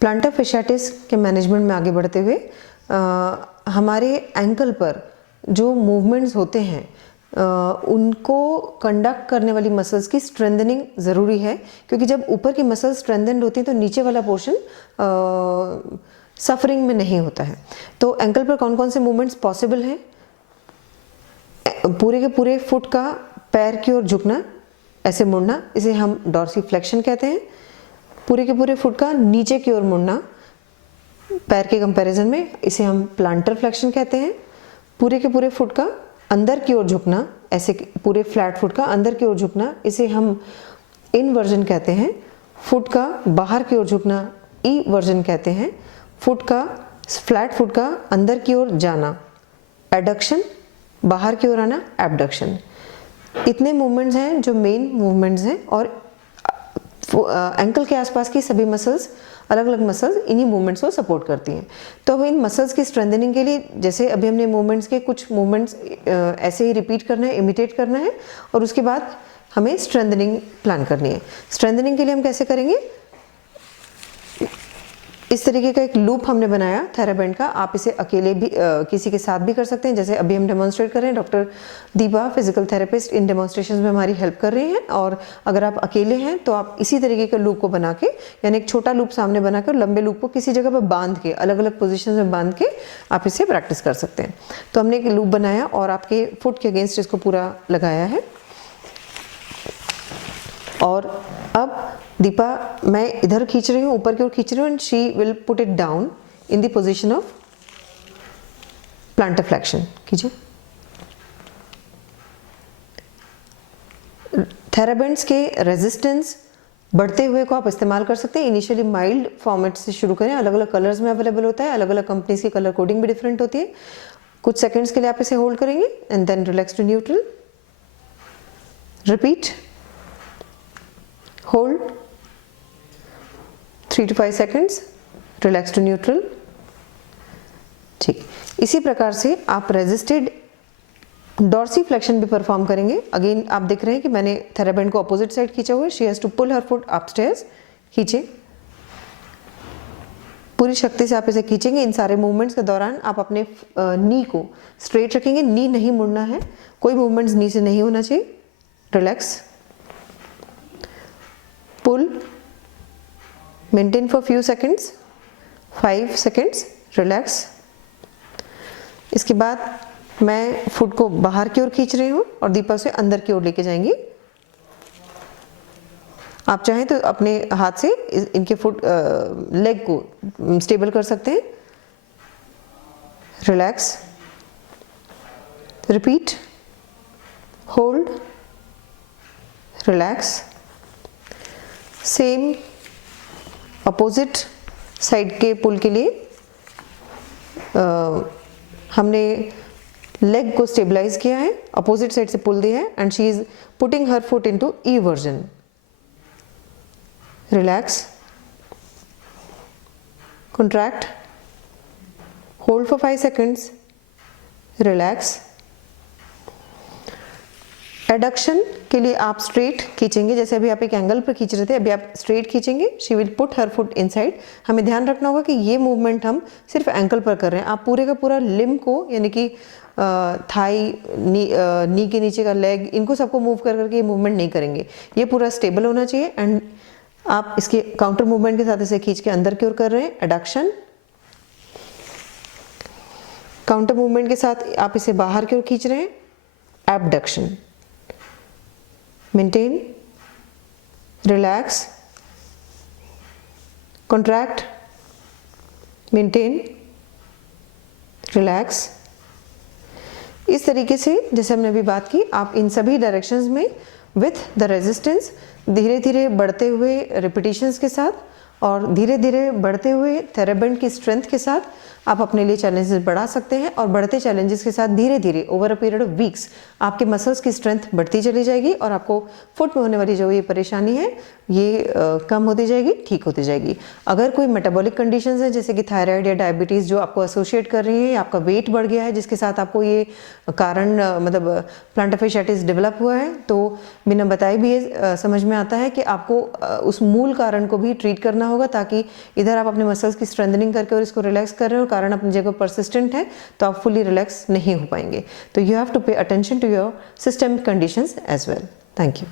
Planter fasciitis के management में आगे बढ़ते हुए हमारे एंकल पर जो मूवमेंट्स होते हैं उनको कंडक्ट करने वाली मसल्स की स्ट्रेंथनिंग ज़रूरी है, क्योंकि जब ऊपर की मसल्स स्ट्रेंथेंड होती हैं तो नीचे वाला पोर्शन सफरिंग में नहीं होता है। तो एंकल पर कौन कौन से मूवमेंट्स पॉसिबल हैं? पूरे के पूरे फुट का पैर की ओर झुकना, ऐसे मुड़ना, इसे हम डॉर्सीफ्लेक्शन कहते हैं। पूरे के पूरे फुट का नीचे की ओर मुड़ना पैर के कंपैरिजन में, इसे हम प्लांटर फ्लेक्शन कहते हैं। पूरे के पूरे फुट का अंदर की ओर झुकना, ऐसे पूरे फ्लैट फुट का अंदर की ओर झुकना, इसे हम इनवर्जन कहते हैं। फुट का बाहर की ओर झुकना ई वर्जन कहते हैं। फुट का फ्लैट फुट का अंदर की ओर जाना एडक्शन, बाहर की ओर आना एबडक्शन। इतने मूवमेंट्स हैं जो मेन मूवमेंट्स हैं, और एंकल के आसपास की सभी मसल्स, अलग अलग मसल्स इन्हीं मूवमेंट्स को सपोर्ट करती हैं। तो अब इन मसल्स की स्ट्रेंथनिंग के लिए, जैसे अभी हमने मूवमेंट्स के कुछ मूवमेंट्स ऐसे ही रिपीट करना है, इमिटेट करना है, और उसके बाद हमें स्ट्रेंथनिंग प्लान करनी है। स्ट्रेंथनिंग के लिए हम कैसे करेंगे? इस तरीके का एक लूप हमने बनाया थेराबैंड का। आप इसे अकेले भी किसी के साथ भी कर सकते हैं, जैसे अभी हम डेमोन्स्ट्रेट कर रहे हैं। डॉक्टर दीपा फिजिकल थेरेपिस्ट इन डेमोन्स्ट्रेशंस में हमारी हेल्प कर रही हैं। और अगर आप अकेले हैं तो आप इसी तरीके का लूप को बना के, यानी एक छोटा लूप सामने बनाकर लंबे लूप को किसी जगह पर बांध के, अलग अलग पोजिशन में बांध के आप इसे प्रैक्टिस कर सकते हैं। तो हमने एक लूप बनाया और आपके फुट के अगेंस्ट इसको पूरा लगाया है। और अब दीपा, मैं इधर खींच रही हूँ, ऊपर की ओर खींच रही हूँ, and she will put it down in the position of planter flexion. कीजिए। थेराबैंड्स के रेजिस्टेंस बढ़ते हुए को आप इस्तेमाल कर सकते हैं। इनिशियली माइल्ड फॉर्मेट से शुरू करें, अलग अलग कलर्स में अवेलेबल होता है, अलग अलग कंपनीज की कलर कोडिंग भी डिफरेंट होती है। कुछ सेकेंड्स के लिए आप इसे होल्ड करेंगे and then relax to neutral, repeat, hold 3 to 5 seconds, relax to neutral. ठीक, इसी प्रकार से आप रेजिस्टेड डॉर्सीफ्लेक्शन भी परफॉर्म करेंगे। अगेन आप देख रहे हैं कि मैंने थेराबैंड को अपोजिट साइड खींचा हुआ है। She has to pull her foot upstairs. खींचे, पूरी शक्ति से आप इसे खींचेंगे। इन सारे मूवमेंट्स के दौरान आप अपने नी को स्ट्रेट रखेंगे, नी नहीं मुड़ना है, कोई मूवमेंट्स नी से नहीं होना चाहिए। Relax, pull, maintain for few seconds, 5 seconds, relax. इसके बाद मैं फुट को बाहर की ओर खींच रही हूँ और दीपा से अंदर की ओर लेके जाएंगी। आप चाहें तो अपने हाथ से इनके फुट लेग को स्टेबल कर सकते हैं। Relax, repeat, hold, relax. Same opposite side के पुल के लिए हमने लेग को स्टेबलाइज किया है, अपोजिट साइड से पुल दिया है, and she is putting her foot into E version. Relax, contract, hold for 5 seconds, relax. Adduction के लिए आप स्ट्रेट खींचेंगे, जैसे अभी आप एक एंगल पर खींच रहे थे, अभी आप स्ट्रेट खींचेंगे। She will put her foot inside. हमें ध्यान रखना होगा कि ये मूवमेंट हम सिर्फ एंकल पर कर रहे हैं। आप पूरे का पूरा लिम्ब को, यानी कि थाई, नी के नीचे का लेग, इनको सबको मूव कर करके ये मूवमेंट नहीं करेंगे। ये पूरा स्टेबल होना चाहिए। एंड आप इसके काउंटर मूवमेंट के साथ इसे खींच के अंदर की ओर कर रहे हैं, एडक्शन। काउंटर मूवमेंट के साथ आप इसे बाहर की ओर खींच रहे हैं, abduction. Maintain, relax, contract, maintain, relax. इस तरीके से जैसे हमने अभी बात की, आप इन सभी डायरेक्शंस में विथ द रेजिस्टेंस धीरे धीरे बढ़ते हुए रिपीटिशंस के साथ और धीरे धीरे बढ़ते हुए थेराबैंड की स्ट्रेंथ के साथ आप अपने लिए चैलेंजेस बढ़ा सकते हैं और बढ़ते चैलेंजेस के साथ धीरे धीरे over a period of weeks आपके मसल्स की स्ट्रेंथ बढ़ती चली जाएगी और आपको फुट में होने वाली जो ये परेशानी है ये कम होती जाएगी, ठीक होती जाएगी। अगर कोई मेटाबॉलिक कंडीशंस है जैसे कि थायराइड या डायबिटीज़ जो आपको एसोसिएट कर रही है, आपका वेट बढ़ गया है जिसके साथ आपको ये कारण मतलब प्लांटर fasciitis डेवलप हुआ है, तो बिना बताए भी ये समझ में आता है कि आपको उस मूल कारण को भी ट्रीट करना होगा, ताकि इधर आप अपने मसल्स की स्ट्रेंथनिंग करके और इसको रिलैक्स कर रहे हो, कारण अपनी जगह परसिस्टेंट है तो आप फुली रिलैक्स नहीं हो पाएंगे। तो you have to pay attention to your systemic conditions as well. Thank you.